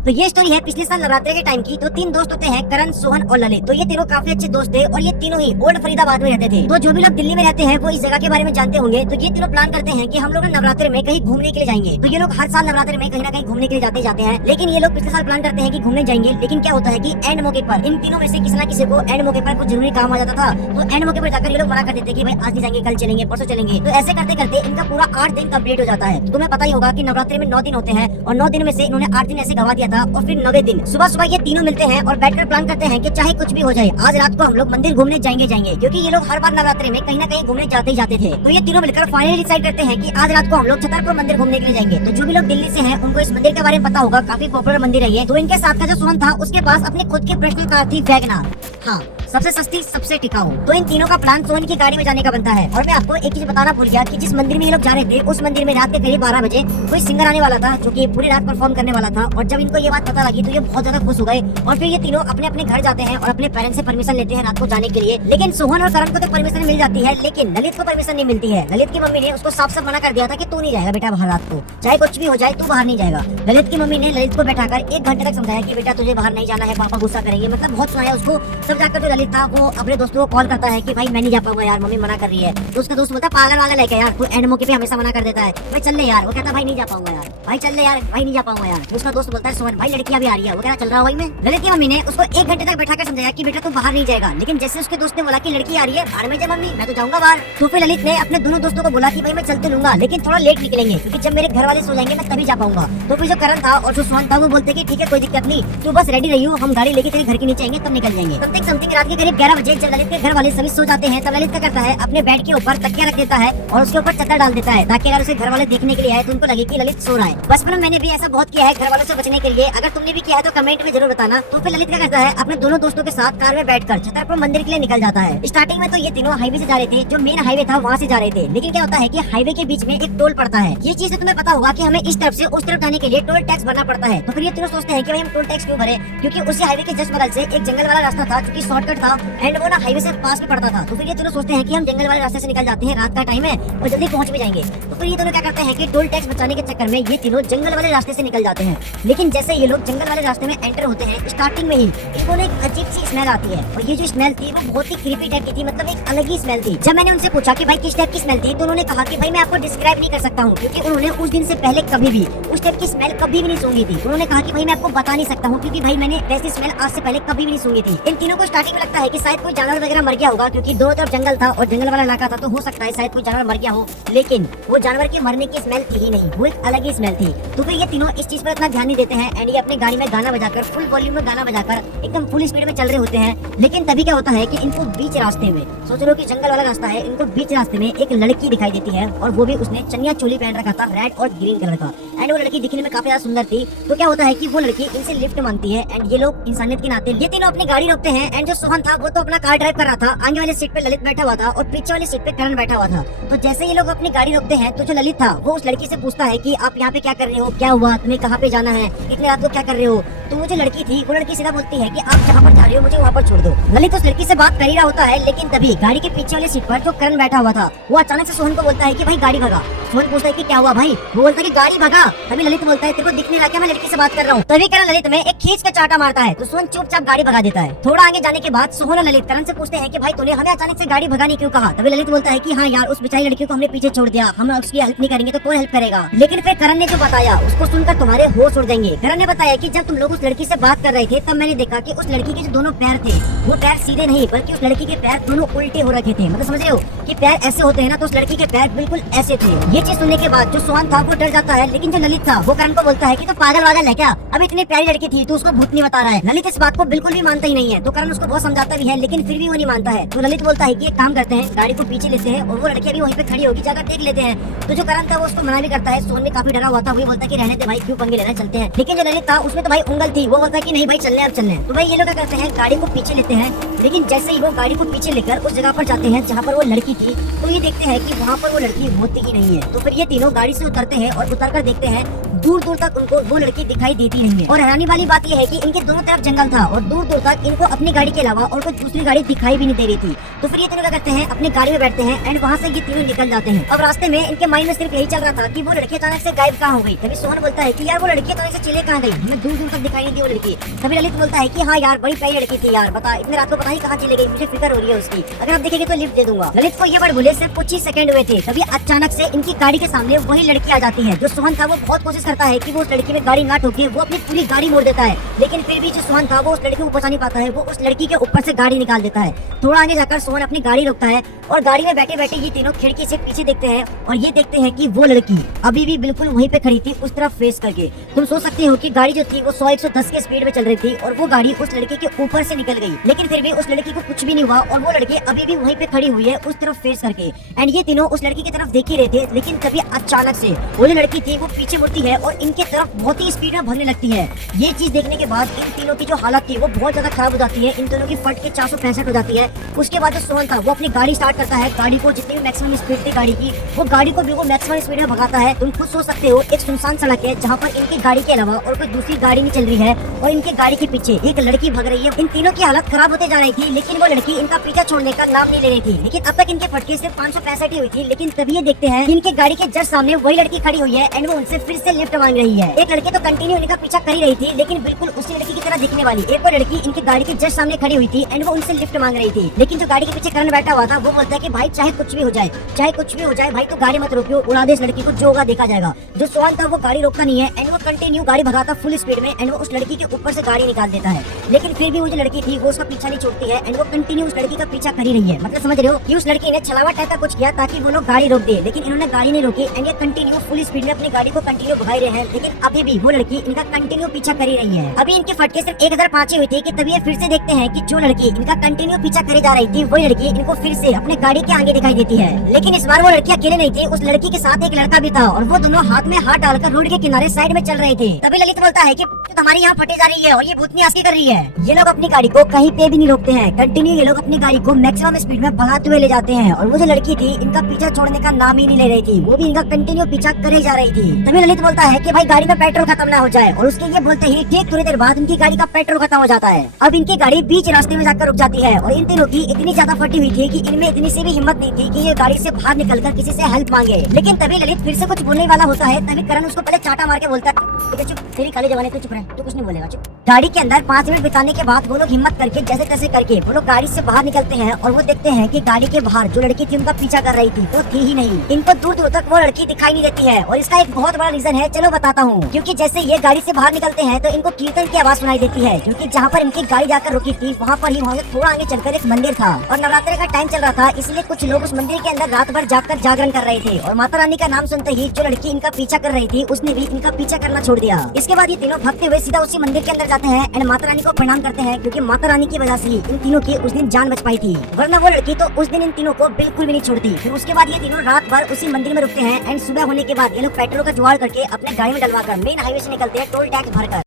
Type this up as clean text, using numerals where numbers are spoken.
तो ये स्टोरी है पिछले साल नवरात्रि के टाइम की। तो 3 दोस्त होते हैं, करण, सोहन और ललित। तो ये तीनों काफी अच्छे दोस्त थे और ये तीनों ही ओल्ड फरीदाबाद में रहते थे। तो जो भी लोग दिल्ली में रहते हैं वो इस जगह के बारे में जानते होंगे। तो ये तीनों प्लान करते हैं कि हम लोग नवरात्रि में कहीं घूमने के लिए जाएंगे। तो ये लोग हर साल नवरात्रि में कहीं ना कहीं घूमने के लिए जाते हैं। लेकिन ये लोग पिछले साल प्लान करते हैं कि घूमने जाएंगे। लेकिन क्या होता है कि एंड मौके पर इन तीनों में से किसी न किसी को एंड मौके पर कुछ जरूरी काम आ जाता था। तो एंड मौके पर जाकर ये लोग मना कर देते कि भाई आज नहीं जाएंगे, कल चलेंगे, परसों चलेंगे। तो ऐसे करते करते इनका पूरा 8 दिन कंप्लीट हो जाता है। तो तुम्हें पता ही होगा कि नवरात्रि में 9 दिन होते हैं और 9 दिन में से इन्होंने 8 दिन ऐसे गवा दिया था। और फिर 9वें दिन सुबह सुबह ये तीनों मिलते हैं और बैठकर प्लान करते हैं कि चाहे कुछ भी हो जाए आज रात को हम लोग मंदिर घूमने जाएंगे। क्योंकि ये लोग हर बार नवरात्रि में कहीं ना कहीं घूमने जाते ही जाते थे। तो ये तीनों मिलकर फाइनली डिसाइड करते हैं कि आज रात को हम लोग छतरपुर मंदिर घूमने के लिए जाएंगे। तो जो भी लोग दिल्ली से हैं उनको इस मंदिर के बारे में पता होगा, काफी पॉपुलर मंदिर है ये। तो इनके साथ का जो सोहन था उसके पास अपनी खुद की पर्सनल कार थी वैगनआर। हाँ, सबसे सस्ती, सबसे टिकाऊ। तो इन तीनों का प्लान सोहन की गाड़ी में जाने का बनता है। और मैं आपको एक चीज बताना भूल गया कि जिस मंदिर में ये लोग जा रहे थे उस मंदिर में रात के करीब 12 बजे कोई सिंगर आने वाला था जो कि पूरी रात परफॉर्म करने वाला था। और जब इनको ये बात पता लगी तो ये बहुत ज्यादा खुश हो गए। और फिर ये तीनों अपने अपने घर जाते हैं और अपने पेरेंट्स से परमिशन लेते हैं रात को जाने के लिए। लेकिन सोहन और करण को तो परमिशन मिल जाती है, लेकिन ललित को परमिशन नहीं मिलती है। ललित की मम्मी ने उसको साफ साफ मना कर दिया था कि तू नहीं जाएगा बेटा बाहर रात को, चाहे कुछ भी हो जाए तू बाहर नहीं जाएगा। ललित की मम्मी ने ललित को बैठाकर 1 घंटे तक समझाया कि बेटा तुझे बाहर नहीं जाना है, पापा गुस्सा करेंगे। मतलब बहुत सुनाया उसको। तब जाकर जो ललित था वो अपने दोस्तों को कॉल करता है कि भाई मैं नहीं जा पाऊंगा यार, मम्मी मना कर रही है। तो उसका दोस्त बोलता है पागल वागल है क्या यार, तू एंड मौके पे हमेशा मना कर देता है, भाई चल ले यार। वो कहता भाई नहीं जा पाऊंगा यार, भाई चल ले यार, भाई नहीं जा पाऊंगा यार। उसका दोस्त बोलता है सोहन भाई लड़कियां भी आ रही है। वो कहता चल रहा भाई मैं। ललित की मम्मी ने उसको 1 घंटे तक बैठाकर समझाया कि बेटा तू बाहर नहीं जाएगा। लेकिन जैसे उसके दोस्त ने बोला कि लड़की आ रही है बाहर में जा मम्मी, मैं तो जाऊंगा बाहर। तो फिर ललित ने अपने दोनों दोस्तों को बोला कि भाई मैं चलते लूंगा लेकिन थोड़ा लेट निकलेंगे क्योंकि जब मेरे घर वाले सो जाएंगे मैं तभी जा पाऊंगा। तो फिर जो करण था और जो सोहन था वो बोलते कि ठीक है कोई दिक्कत नहीं, तू बस रेडी रही हो, हम गाड़ी लेके तेरे घर के नीचे आएंगे तब निकल जाएंगे। समथिंग रात के करीब 11 बजे जब ललित के घर वाले सभी सो जाते हैं तब ललित क्या करता है अपने बेड के ऊपर तकिया रख देता है और उसके ऊपर चद्दर डाल देता है ताकि अगर उसे घर वाले देखने के लिए आए तो उनको लगे कि ललित सो रहा है। बचपन में मैंने भी ऐसा बहुत किया है घर वालों से बचने के लिए। अगर तुमने भी किया है तो कमेंट में जरूर बताना। तो फिर ललित क्या करता है अपने दोनों दोस्तों के साथ कार में बैठकर छतरपुर मंदिर के लिए निकल जाता है। स्टार्टिंग में तो ये तीनों हाईवे से जा रहे थे, जो मेन हाईवे था वहाँ से जा रहे थे। लेकिन क्या होता है कि हाईवे के बीच में एक टोल पड़ता है। ये चीज तुम्हें पता होगा कि हमें इस तरफ से उस तरफ जाने के लिए टोल टैक्स भरना पड़ता है। तो फिर ये तीनों सोचते हैं कि भाई हम टोल टैक्स क्यों भरे, क्योंकि उसी हाईवे के जस्ट बगल से एक जंगल वाला रास्ता था जो कि शॉर्टकट था एंड वो ना हाईवे से पास में पड़ता था। तो फिर ये तीनों सोचते हैं कि हम जंगल वाले रास्ते से निकल जाते हैं, रात का टाइम है और जल्दी पहुंच भी जाएंगे। तो फिर ये दोनों क्या करते हैं कि टोल टैक्स बचाने के चक्कर में ये तीनों जंगल वाले रास्ते से निकल जाते हैं। लेकिन जैसे ये लोग जंगल वाले रास्ते में एंटर होते हैं स्टार्टिंग में ही इनको एक अजीब सी स्मेल आती है। और ये जो स्मेल थी वो बहुत ही क्रीपी टाइप की थी, मतलब एक अलग ही स्मेल थी। जब मैंने उनसे पूछा कि भाई किस टाइप की स्मेल थी तो उन्होंने कहा कि भाई मैं आपको डिस्क्राइब नहीं कर सकता हूँ क्योंकि उन्होंने उस दिन से पहले कभी भी उस टाइप की स्मेल कभी भी नहीं सूंघी थी। उन्होंने कहा कि भाई मैं आपको बता नहीं सकता हूँ क्योंकि भाई मैंने वैसी स्मेल आज से पहले कभी भी नहीं सूंघी थी। इन तीनों को स्टार्टिंग में लगता है कि शायद कोई जानवर वगैरह मर गया होगा क्योंकि दोनों तरफ जंगल था और जंगल वाला इलाका था, तो हो सकता है शायद कोई जानवर मर गया हो। लेकिन वो जानवर के मरने की स्मेल थी ही नहीं, वो एक अलग ही स्मेल थी। तो फिर ये तीनों इस चीज पर इतना ध्यान नहीं देते हैं एंड ये अपनी गाड़ी में गाना बजाकर फुल वॉल्यूम में गाना बजाकर एकदम फुल स्पीड में चल रहे होते हैं। लेकिन तभी क्या होता है कि इनको बीच रास्ते में, सोच लो कि जंगल वाला रास्ता है, इनको बीच रास्ते में एक लड़की दिखाई देती है और वो भी उसने चनिया चोली पहन रखा था रेड और ग्रीन कलर का। एंड वो लड़की दिखने में काफी ज्यादा सुंदर थी। तो क्या होता है कि वो लड़की इनसे लिफ्ट मांगती है एंड ये लोग इंसानियत के नाते ये तीनों अपनी गाड़ी रोकते हैं। एंड जो सोहन था वो तो अपना कार ड्राइव कर रहा था, आगे वाली सीट पे ललित बैठा हुआ था और पीछे वाली सीट पे करण बैठा हुआ था। तो जैसे ये लोग अपनी गाड़ी रोकते हैं तो जो ललित था वो उस लड़की से पूछता है कि आप यहाँ पे क्या कर रहे हो, क्या हुआ, तुम्हें कहाँ पे जाना है, इतने रात को क्या कर रहे हो। तो वो जो लड़की थी वो लड़की सीधा बोलती है कि आप जहाँ पर जा रहे हो मुझे वहाँ पर छोड़ दो। ललित उस लड़की से बात कर ही रहा होता है लेकिन तभी गाड़ी के पीछे वाली सीट पर जो करण बैठा हुआ था वो अचानक से सोहन को बोलता है कि भाई गाड़ी भगा। सोहन पूछता है कि क्या हुआ भाई, वो बोलता है कि गाड़ी भगा। तभी ललित बोलता है तेरे को दिखने लगा मैं लड़की से बात कर रहा हूँ। तभी करण ललित में एक खींच के चाटा मारता है तो सोहन चुपचाप गाड़ी भगा देता है। थोड़ा आगे जाने के बाद सोहन और ललित करण से पूछते हैं कि भाई तूने हमें अचानक से गाड़ी भगाने क्यों कहा। तभी ललित बोलता है कि हाँ यार उस बेचारी लड़की को हमने पीछे छोड़ दिया, हम उसकी हेल्प नहीं करेंगे तो कौन हेल्प करेगा। लेकिन फिर करण ने जो बताया उसको सुनकर तुम्हारे होश उड़ जाएंगे। करण ने बताया कि जब तुम लोग उस लड़की से बात कर रहे थे तब मैंने देखा कि उस लड़की के जो दोनों पैर थे वो पैर सीधे नहीं बल्कि उस लड़की के पैर दोनों उल्टे हो रखे थे। मतलब समझ रहे हो कि पैर ऐसे होते हैं ना, तो उस लड़की के पैर बिल्कुल ऐसे थे। ये चीज सुनने के बाद जो सोहन था वो डर जाता है, लेकिन जो ललित था वो करण को बोलता है कि तो पागल वागल है क्या, अब इतनी प्यारी लड़की थी तो उसको भूत नहीं बता रहा है। ललित इस बात को बिल्कुल भी मानता ही नहीं है। तो करण उसको बहुत समझाता भी है लेकिन फिर भी वो नहीं मानता है। तो ललित बोलता है कि एक काम करते हैं, गाड़ी को पीछे लेते हैं और वो लड़की अभी वहीं पे खड़ी होगी, जाकर देख लेते हैं। तो जो करण था वो उसको मना भी करता है। सोहन भी काफी डरा हुआ था, वही बोलता है कि रहने दे भाई, क्यों पंगे लेना, चलते हैं। लेकिन जो ललित था उसमें तो भाई उंगल अंकल थी वो बोलता है कि नहीं भाई चलने अब चलने। तो भाई ये लोग क्या करते हैं, गाड़ी को पीछे लेते हैं, लेकिन जैसे ही वो गाड़ी को पीछे लेकर उस जगह पर जाते हैं जहाँ पर वो लड़की थी, तो ये देखते हैं कि वहाँ पर वो लड़की होती ही नहीं है। तो फिर ये तीनों गाड़ी से उतरते हैं और उतर कर देखते हैं दूर दूर तक उनको वो लड़की दिखाई देती नहीं है। और हैरानी वाली बात यह है कि इनके दोनों तरफ जंगल था और दूर दूर तक इनको अपनी गाड़ी के अलावा और कोई दूसरी गाड़ी दिखाई भी नहीं दे रही थी। तो फिर ये तीनों क्या करते हैं, अपनी गाड़ी में बैठते हैं एंड वहाँ से ये तीनों निकल जाते हैं। अब रास्ते में इनके माइंड में सिर्फ यही चल रहा था कि वो लड़की अचानक से गायब कहाँ हो गई। तभी सोहन बोलता है कि यार वो लड़की अचानक से चले कहाँ गई, हमें दूर दूर तक दिखाई नहीं दी वो लड़की। तभी ललित बोलता है कि हाँ यार बड़ी प्यारी लड़की थी यार, बता इतने रात को पता ही कहाँ चली गई, मुझे फिक्र हो रही है उसकी, अगर आप देखेंगे तो लिफ्ट दे दूंगा। ललित को ये वर्ड बोले सिर्फ कुछ ही सेकंड हुए थे, तभी अचानक से इनकी गाड़ी के सामने वही लड़की आ जाती है। जो सोहन था वो बहुत कोशिश करता है कि वो उस लड़की में गाड़ी ना ठोके, वो अपनी पूरी गाड़ी मोड़ देता है, लेकिन फिर भी जो सोहन था वो उस लड़की को बचा नहीं पाता है, वो उस लड़की के ऊपर से गाड़ी निकाल देता है। थोड़ा आगे जाकर सोहन अपनी गाड़ी रोकता है और गाड़ी में बैठे बैठे ये तीनों खिड़की से पीछे देखते हैं और ये देखते हैं कि वो लड़की अभी भी बिल्कुल वहीं पे खड़ी थी उस तरफ फेस करके। तुम सोच सकते हो कि गाड़ी जो थी वो 100-110 के स्पीड में चल रही थी और वो गाड़ी उस लड़के के ऊपर से निकल गई, लेकिन फिर भी उस लड़की को कुछ भी नहीं हुआ और वो लड़की अभी भी वहीं पे खड़ी हुई है उस तरफ फेस करके। एंड ये तीनों उस लड़की की तरफ देख ही रहे थे, लेकिन तभी अचानक से वो जो लड़की थी वो पीछे मुड़ती है और इनके तरफ बहुत ही स्पीड में भागने लगती है। ये चीज देखने के बाद इन तीनों की जो हालत थी वो बहुत ज्यादा खराब हो जाती है, इन दोनों की फट के 465 हो जाती है। उसके बाद जो सोहन था वो अपनी गाड़ी स्टार्ट करता है, गाड़ी को जितनी भी मैक्सिमम स्पीड थी गाड़ी की वो गाड़ी को बिल्कुल मैक्सिमम स्पीड में भगाता है। तुम खुद सोच सकते हो एक सुनसान सड़क है जहाँ पर इनकी गाड़ी के अलावा और कोई दूसरी गाड़ी नहीं चल रही है और इनके गाड़ी के पीछे एक लड़की भाग रही है। इन तीनों की हालत खराब होते जा रही थी, लेकिन वो लड़की इनका पीछा छोड़ने का नाम नहीं ले रही थी। लेकिन अब तक इनके फटके सिर्फ 565 ही हुई थी, लेकिन तभी ये देखते हैं इनके गाड़ी के जस्ट सामने वही लड़की खड़ी हुई है एंड वो उनसे फिर से लिफ्ट मांग रही है। एक लड़की तो कंटिन्यू इनका पीछा कर ही रही थी, लेकिन बिल्कुल उसी लड़की की तरह दिखने वाली एक और लड़की इनकी गाड़ी के जस्ट सामने खड़ी हुई थी एंड वो उनसे लिफ्ट मांग रही थी। लेकिन जो गाड़ी के पीछे करण बैठा हुआ था वो बोलता है कि भाई चाहे कुछ भी हो जाए, चाहे कुछ भी हो जाए भाई तो गाड़ी मत रोकियो, उड़ा दे इस लड़की को, जो होगा देखा जाएगा। जो सोहन था वो गाड़ी रोकता नहीं है एंड वो कंटिन्यू गाड़ी भगाता फुल स्पीड में एंड वो उस लड़की के ऊपर से गाड़ी निकाल देता है। लेकिन फिर भी वो जो लड़की थी वो उसका पीछा नहीं छोड़ती है एंड वो कंटिन्यू उस लड़की का पीछा कर ही रही है। मतलब समझ रहे हो कि उस लड़की ने छलावा टाइप का कुछ किया ताकि वो लोग गाड़ी रोक दे, लेकिन इन्होंने गाड़ी नहीं रोकी एंड ये कंटिन्यू फुल स्पीड में अपनी गाड़ी को कंटिन्यू भगा रहे हैं, लेकिन अभी भी वो लड़की इनका कंटिन्यू पीछा कर ही रही है। अभी इनके फटके सिर्फ 1005 हुई थी कि तभी ये फिर से देखते हैं कि जो लड़की इनका कंटिन्यू पीछा करे जा रही थी वही लड़की इनको फिर से अपने गाड़ी के आगे दिखाई देती है। लेकिन इस बार वो लड़की अकेले नहीं थी, उस लड़की के साथ एक लड़का भी था और वो दोनों हाथ में हाथ डालकर रोड के किनारे साइड में चल रहे थे। तभी ललित बोलता है कि हमारी यहाँ फटे जा रही है और ये भूतनी आस्की कर रही है। ये लोग अपनी गाड़ी को कहीं पे भी नहीं रोकते हैं, कंटिन्यू ये लोग अपनी गाड़ी को मैक्सिमम स्पीड में भगाते हुए ले जाते हैं और वो जो लड़की थी इनका पीछा छोड़ने का नाम ही नहीं ले रही थी, वो भी इनका कंटिन्यू पीछा करे जा रही थी। तभी ललित बोलता है कि भाई गाड़ी में पेट्रोल खत्म ना हो जाए और उसके ये बोलते ही ठीक थोड़ी देर बाद इनकी गाड़ी का पेट्रोल खत्म हो जाता है। अब इनकी गाड़ी बीच रास्ते में जाकर रुक जाती है और इन तीनों की इतनी ज्यादा फटी हुई थी कि इनमें इतनी सी भी हिम्मत नहीं थी कि ये गाड़ी से बाहर निकलकर किसी से हेल्प मांगे। लेकिन तभी ललित फिर से कुछ बोलने वाला होता है, तभी करण उसको पहले चाटा मार के बोलता है चुप, तेरी काले जमाने, तू चुप रह, तू कुछ नहीं बोलेगा, चुप। गाड़ी के अंदर 5 मिनट बिताने के बाद वो लोग हिम्मत करके जैसे तैसे करके वो लोग गाड़ी से बाहर निकलते हैं और वो देखते हैं कि गाड़ी के बाहर जो लड़की थी उनका पीछा कर रही थी वो थी ही नहीं। इनको दूर दूर तक वो लड़की दिखाई नहीं देती है और इसका एक बहुत बड़ा रीजन है, चलो बताता हूँ। क्योंकि जैसे ये गाड़ी से बाहर निकलते हैं तो इनको कीर्तन की आवाज सुनाई देती है, क्योंकि जहाँ पर इनकी गाड़ी जाकर रुकी थी वहाँ पर ही वहाँ से थोड़ा आगे चलकर एक मंदिर था और नवरात्रि का टाइम चल रहा था, इसलिए कुछ लोग उस मंदिर के अंदर रात भर जाकर जागरण कर रहे थे और माता रानी का नाम सुनते ही जो लड़की इनका पीछा कर रही थी उसने भी इनका पीछा करना छोड़ दिया। इसके बाद ये तीनों भागते हुए सीधा उसी मंदिर के अंदर जाते हैं एंड माता रानी को प्रणाम करते हैं, क्योंकि माता रानी की वजह से ही इन तीनों की उस दिन जान बच पाई थी, वरना वो लड़की तो उस दिन इन तीनों को बिल्कुल भी नहीं छोड़ती। फिर उसके बाद ये तीनों रात भर उसी मंदिर में रुकते हैं एंड सुबह होने के बाद ये लोग पेट्रोल का जुगाड़ करके अपने गाड़ी में डलवाकर मेन हाईवे से निकलते हैं टोल टैक्स भरकर।